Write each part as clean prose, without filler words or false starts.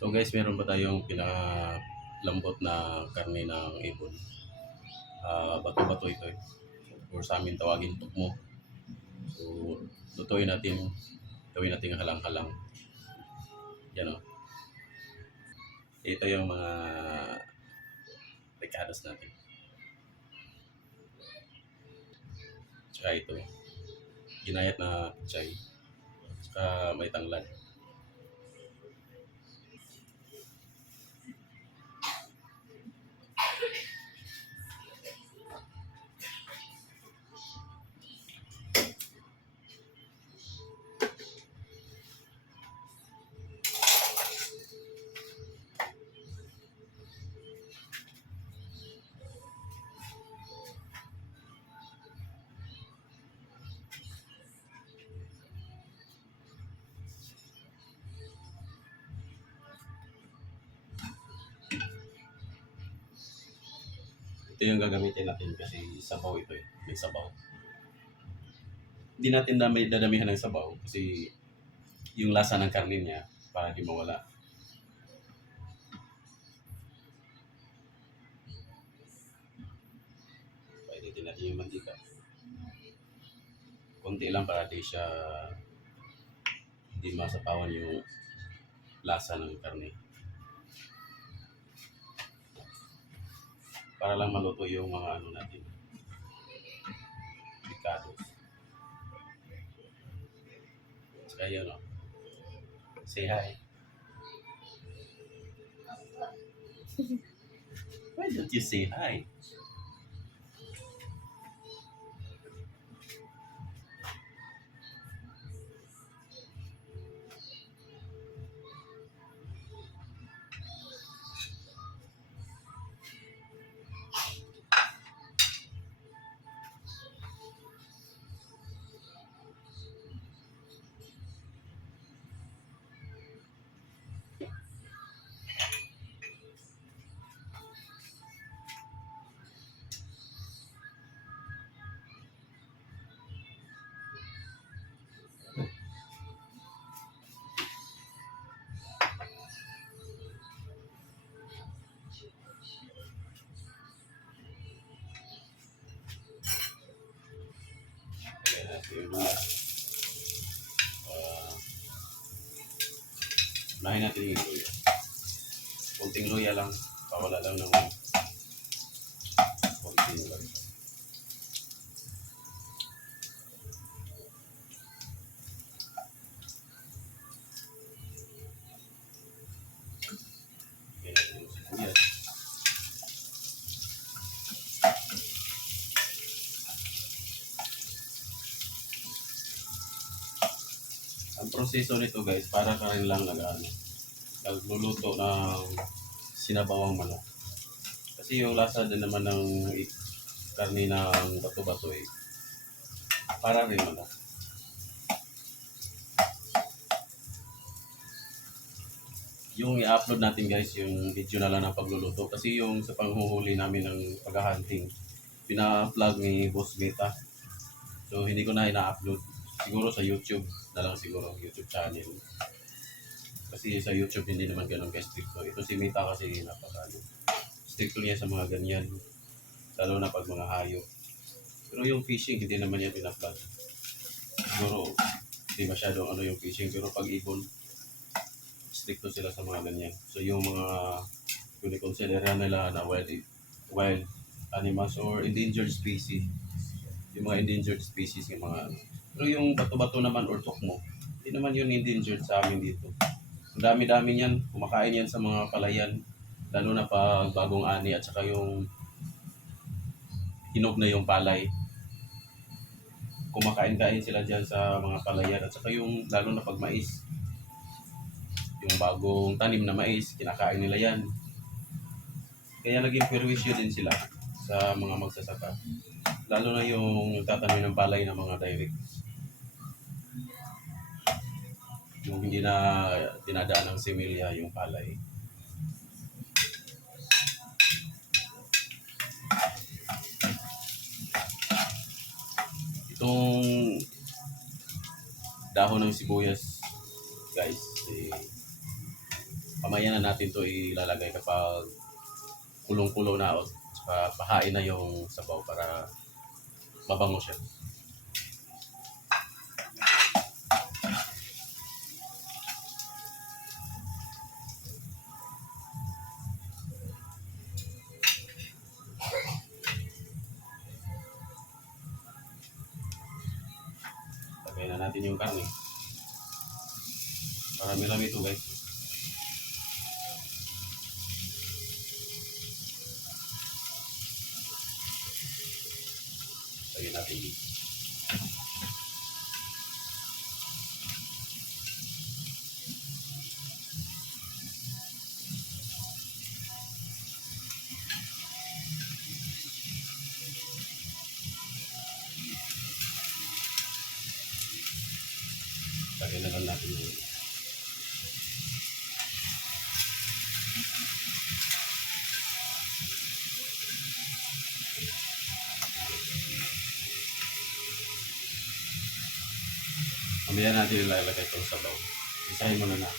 So guys, meron pa tayong pinakalambot na karne ng ibon. Bato-bato ito eh. Or sa amin tawagin tukmo. So lutuin natin, gawin natin halang-halang. Yan o. Ito yung mga recados natin. Tsaka ito, ginayat na chay. Tsaka may tanglad. Ito yung gagamitin natin kasi sabaw ito eh. May sabaw. Hindi natin dadamihan ng sabaw kasi yung lasa ng karne niya para di mawala. Painitin natin yung mantika. Konti lang para di siya hindi masapawan yung lasa ng karne. Para lang maluto yung mga ano natin. Picados. Tsaka yun o. Say hi. Why don't you say hi? Kaya natin yung mga unahin natin yung luya. Kunting luya lang. Pawala lang ng kunting luya. Kaya natin yung sibuyas. Ang proseso nito guys, para ka rin lang nagluluto ng sinabawang manok. Kasi yung lasa din naman ng karne ng bato-bato eh, para rin manok. Yung i-upload natin guys, yung video na lang ng pagluluto. Kasi yung sa panghuhuli namin ng paghahunting, pina-vlog ni Boss Meta. So hindi ko na ina-upload. Siguro sa YouTube na lang siguro, YouTube channel. Kasi sa YouTube hindi naman ganun ka-stricto. Ito si Meta kasi stricto niya sa mga ganyan. Lalo na pag mga hayop. Pero yung fishing, hindi naman yan pina-vlog. Siguro, hindi masyadong yung fishing. Pero pag ibon, stricto sila sa mga ganyan. So yung mga kunikonsidera nila na wild animals or endangered species. Yung mga endangered species ng mga Pero yung bato-bato naman or tukmo, hindi naman yun endangered sa amin dito. Ang dami-dami niyan, kumakain yan sa mga palayan, lalo na pag bagong ani at saka yung hinog na yung palay. Kumakain-kain sila dyan sa mga palayan at saka yung lalo na pag mais. Yung bagong tanim na mais, kinakain nila yan. Kaya naging perwisyo din sila sa mga magsasaka. Lalo na yung nagtatanim ng palay ng mga direct. Yung hindi na dinadaan ng similya yung palay. Itong dahon ng sibuyas, guys, Mamaya na natin to ilalagay kapag kulong-kulo na o pahain na yung sabaw para mabango siya. Lagay na natin yung karne. Marami-rami ito guys. Lagyan natin dito. Lagyan na lang natin yung mamaya natin ilalagay itong sabaw. Isahin mo na na.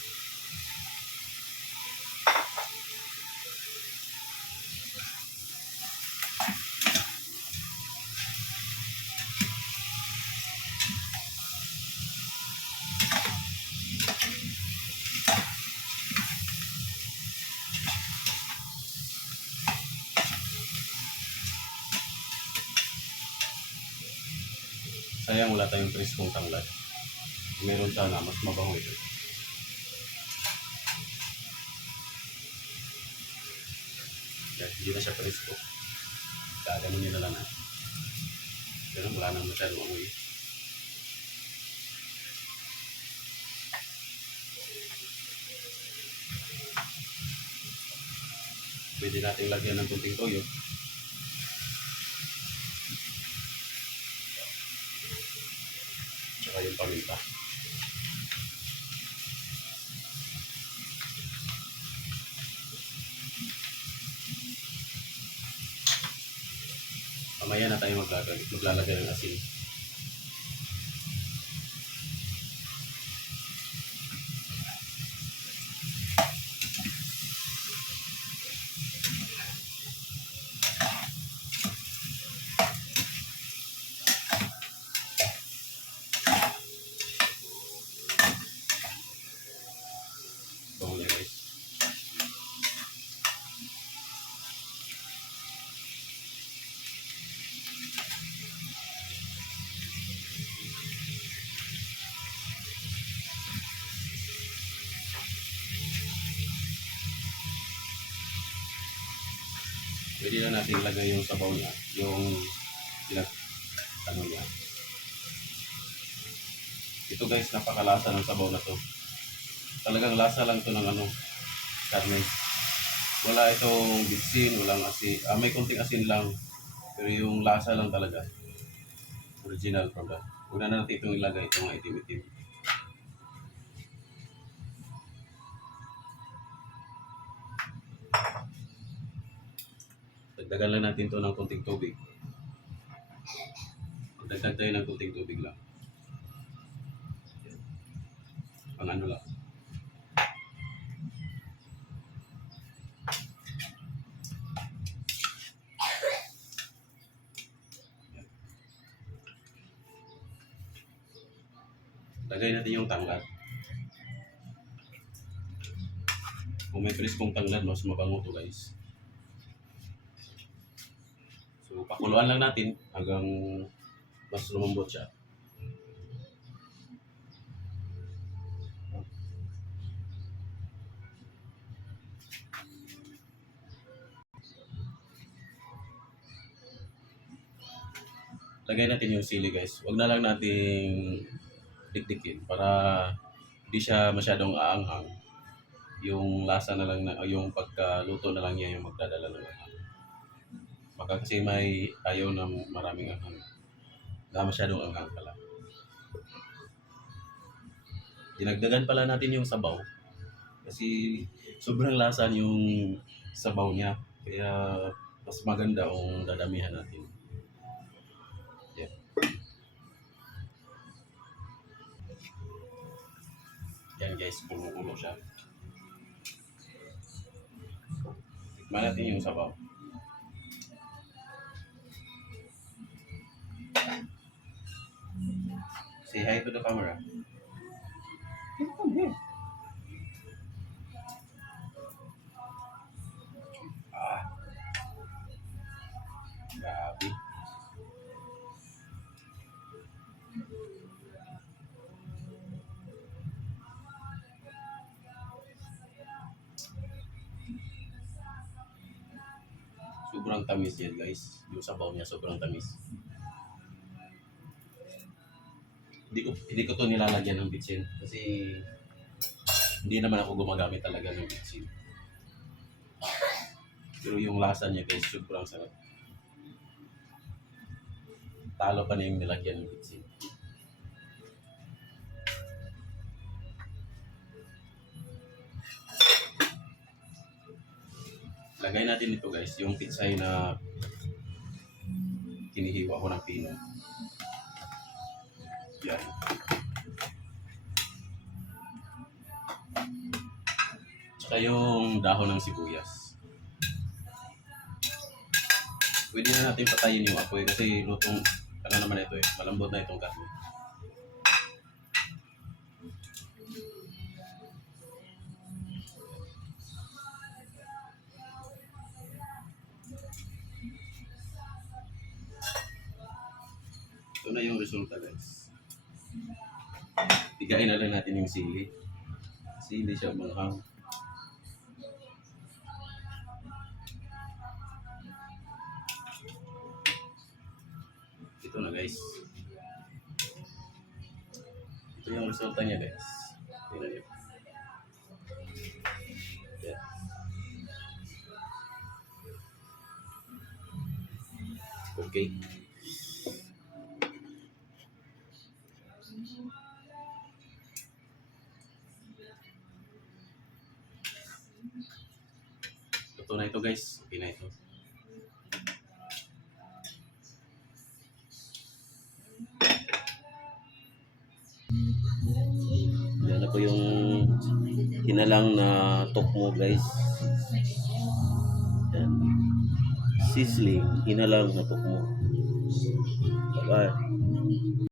Sayang wala tayong preskong tanglad. Meron sana, mas mabango ito. Yan, hindi na siya presko. Gaganon nyo na lang na. Pero wala nang masyadong amoy. Pwede natin lagyan ng kunting toyo. Tsaka yung paminta. Mamaya na tayo maglalagay ng asin. Bango niya guys. Pwede na natin ilagay yung sabaw niya, yung ano niya. Ito guys, napakalasa ng sabaw na to. Talagang lasa lang to ng karne. Wala itong bitsin, walang asin. May konting asin lang, pero yung lasa lang talaga. Original product. Una na natin itong ilagay, itong mga itim-itim. Dagdagan lang natin to ng konting tubig. Dagdag tayo ng konting tubig lang. Pang ano lang. Lagay natin yung tanglad. Kung may preskong tanglad, mas mabango to guys. So, pakuluan lang natin hanggang mas lumambot siya. Lagay natin yung sili guys. Huwag na lang nating dikdikin para di siya masyadong aanghang. Yung lasa na lang, yung pagkaluto na lang niya yung magdadala ng anghang. Baka kasi may ayaw na maraming anghang. Na masyadong anghang pala. Dinagdagan pala natin yung sabaw. Kasi sobrang lasa yung sabaw niya. Kaya mas maganda kung dadamihan natin. Yan. Yan guys, kulo-kulo siya. Tikman natin yung sabaw. Say hi to the camera. Ah, grabe. Sobrang tamis yan guys. Yung sabaw niya sobrang tamis. Hindi ko to nilalagyan ng bitsin kasi hindi naman ako gumagamit talaga ng bitsin. Pero yung lasa niya guys sobrang sarap. Talo pa na yung nilagyan ng bitsin. Lagay natin ito guys, yung pitsay na kinihiwa ko ng pino. Yan. Tsaka yung dahon ng sibuyas. Pwede na natin patayin yung apoy kasi lutong, ano naman ito malambot na itong karne. Ito na yung resulta guys. Tigain na lang natin yung sili. Kasi hindi siya manghang. Ito na guys. Ito yung resulta niya guys. Tingnan niyo. Yan. Okay. Ito na ito guys. Okay na ito. Yan na po yung hinalang na tokmo guys. Yan. Sizzling, hinalang na tokmo. Bye-bye.